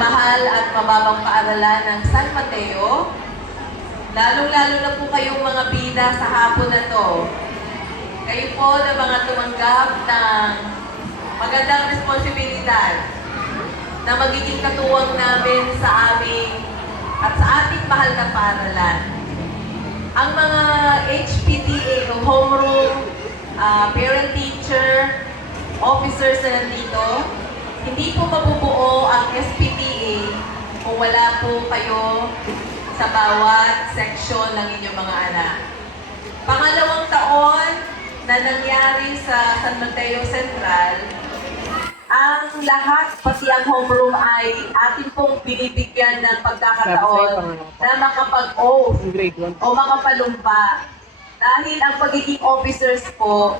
mahal at mababang paaralan ng San Mateo, lalong-lalo na po kayong mga bida sa hapon na to. Kayo po na mga tumanggap ng magandang responsibilidad na magiging katuwang namin sa aming at sa ating mahal na paaralan. Ang mga HPTA o homeroom, parent-teacher, officers na nandito, hindi po mabubuo ang SPTA kung wala po kayo sa bawat section ng inyong mga anak. Pangalawang taon na nangyari sa San Mateo Central, ang lahat, pati ang homeroom ay atin pong binibigyan ng pagkakataon na makapag-oath o makapalumpa. Dahil ang pagiging officers po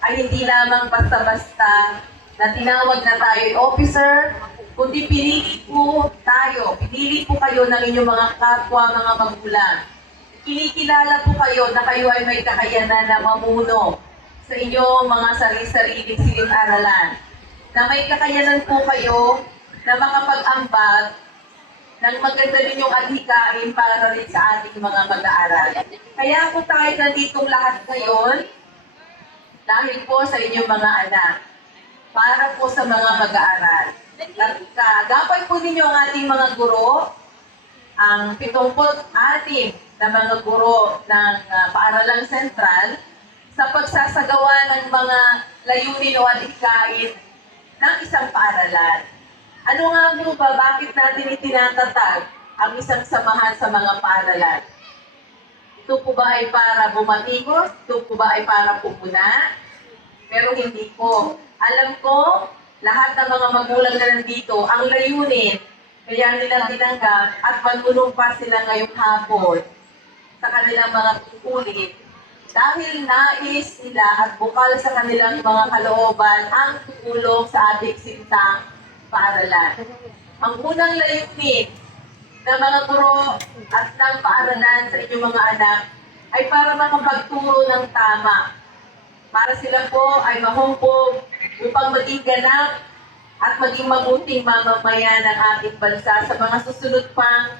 ay hindi lamang basta-basta na tinawag na tayo officer, kundi pinili po tayo, pinili po kayo ng inyong mga kapwa, mga magulang. Kinikilala po kayo na kayo ay may kakayanan na mamuno sa inyong mga sarili-sariling silid-aralan. Na may kakayanan po kayo na makapag-ambag ng maganda ninyong adhikain para rin sa ating mga mag-aaral. Kaya po tayo nanditong lahat ngayon dahil po sa inyong mga anak, para po sa mga mag-aaral. Kagapay po ninyo ang ating mga guro, ang 76 na mga guro ng Paaralang Sentral sa pagsasagawa ng mga layunin o adhikain ng isang paaralan. Ano nga po ba, bakit natin itinatatag ang isang samahan sa mga paaralan? Ito po ba ay para bumatikos? Ito po ba ay para pumuna? Pero hindi po. Alam ko, lahat ng mga magulang na nandito, ang layunin, kaya nilang tinanggap at manunumpa sila ngayong hapon sa kanilang mga tungkulin dahil nais nila at bukal sa kanilang mga kalooban ang tutulong sa ating sintang paaralan. Ang unang layunin ng mga guro at ng paaralan sa inyong mga anak ay para makapagturo ng tama. Para sila po ay mahumpog upang maging ganap at maging mabuting mamamayan ng ating bansa sa mga susunod pang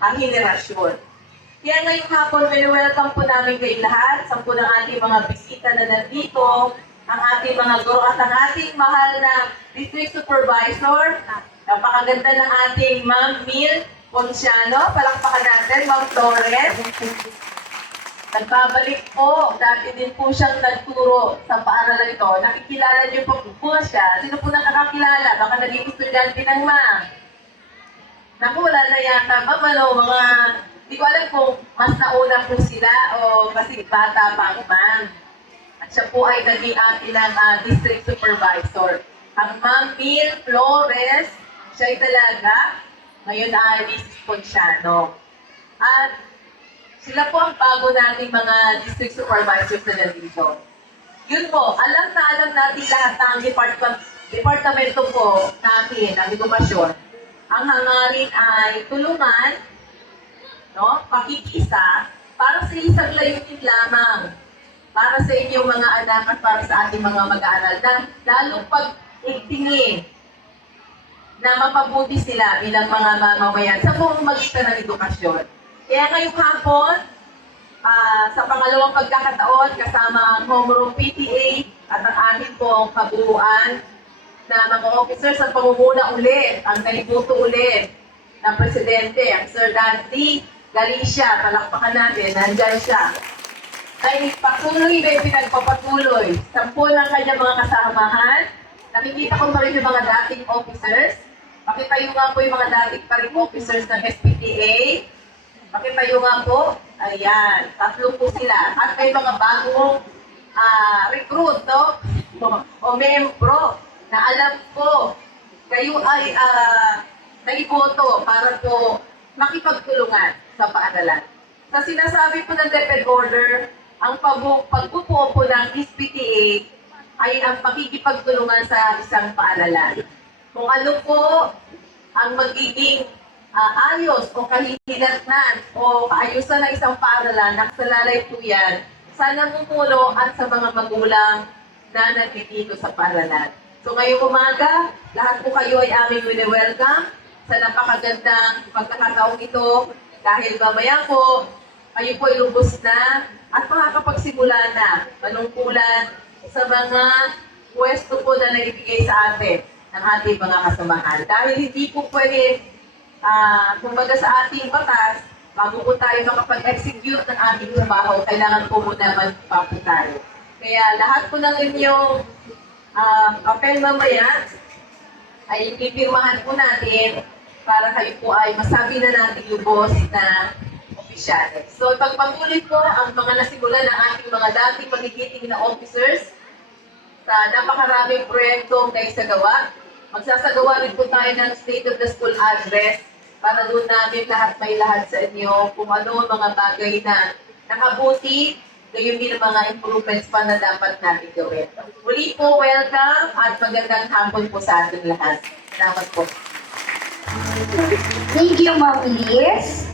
henerasyon. Kaya ngayong hapon, welcome po namin kayo lahat sa po ng ating mga bisita na nandito, ang ating mga guro at ang ating mahal na District Supervisor. Napakaganda ng ating Ma'am Mil Ponciano. Palakpakan natin, Ma'am Torres. Nagbabalik po, dati din po siyang nagturo sa paaralan ito. Nakikilala niyo po siya. Sino po nakakakilala? Baka naging estudyante ng ma'am. Naku, wala na yata. Ma'am, mga, di ko alam kung mas nauna po sila o kasi bata pa ang ma'am. At siya po ay naging atin ng district supervisor. Ang Ma'am Mil Flores, siya ay talaga, ngayon ay Mrs. Ponciano. At sila po ang bago nating mga district supervisors na nandito. Yun po, alam na alam natin lahat ng departamento po natin, ng edukasyon. Ang hangarin ay tulungan, no, pakikisa, para sa isang layunin lamang. Para sa inyong mga anak at para sa ating mga mag-aaral. Na lalong pag-igtingin na mapabuti sila bilang mga mamamayan sa buong magitan ng edukasyon. Kaya ngayong hapon, sa pangalawang pagkakataon, kasama ang homeroom PTA at ang ating pong kabuuan na mga officers at pamumuna ulit, ang naibuto ulit ng Presidente, ang Sir Dante Galicia, palakpakan natin, nandyan siya. Ay patuloy na pinagpapatuloy. 10 ng kanyang mga kasamahan. Nakikita ko pa rin yung mga dating officers. Pakitayo nga po yung mga dating pa rin officers ng SPTA. Pakitayo nga po. Ayan, 3 po sila. At may mga bagong recruit, no? O membro na alam ko kayo ay naiboto para po makipagtulungan sa paaralan. Sa sinasabi po ng DepEd Order, ang pagpupo po ng SPTA ay ang pakikipagtulungan sa isang paaralan. Kung ano po ang magiging ayos o kahihinatnan o kaayusan ng isang paaralan, nakasalalay po yan sa namumuno at sa mga magulang na nandito sa paaralan. So ngayong umaga, lahat po kayo ay aming wini-welcome sa napakagandang pagkakataong ito dahil mamaya po kayo po ay lubos na at makakapagsimula na manungkulan sa mga pwesto po na naibigay sa atin ng ating mga kasamahan. Dahil hindi po pwede, kumbaga sa ating batas, bago po tayo makapag-execute ng ating trabaho, kailangan po muna magpapo tayo. Kaya lahat po ng inyong papel mamaya ay pipirmahan po natin para kayo po ay masabi na natin lubos na opisyales. So ipagpamulit ko ang mga nasimula ng ating mga dating magigiting na officers sa napakaraming proyektong naisagawa. Magsasagawa rin po tayo ng State of the School Address para doon namin may lahat sa inyo kung ano ang mga bagay na nakabuti, gayon din ang mga improvements pa na dapat natin gawin. Muli po, welcome at magandang hapon po sa ating lahat. Salamat po. Thank you, Ma'am Liz.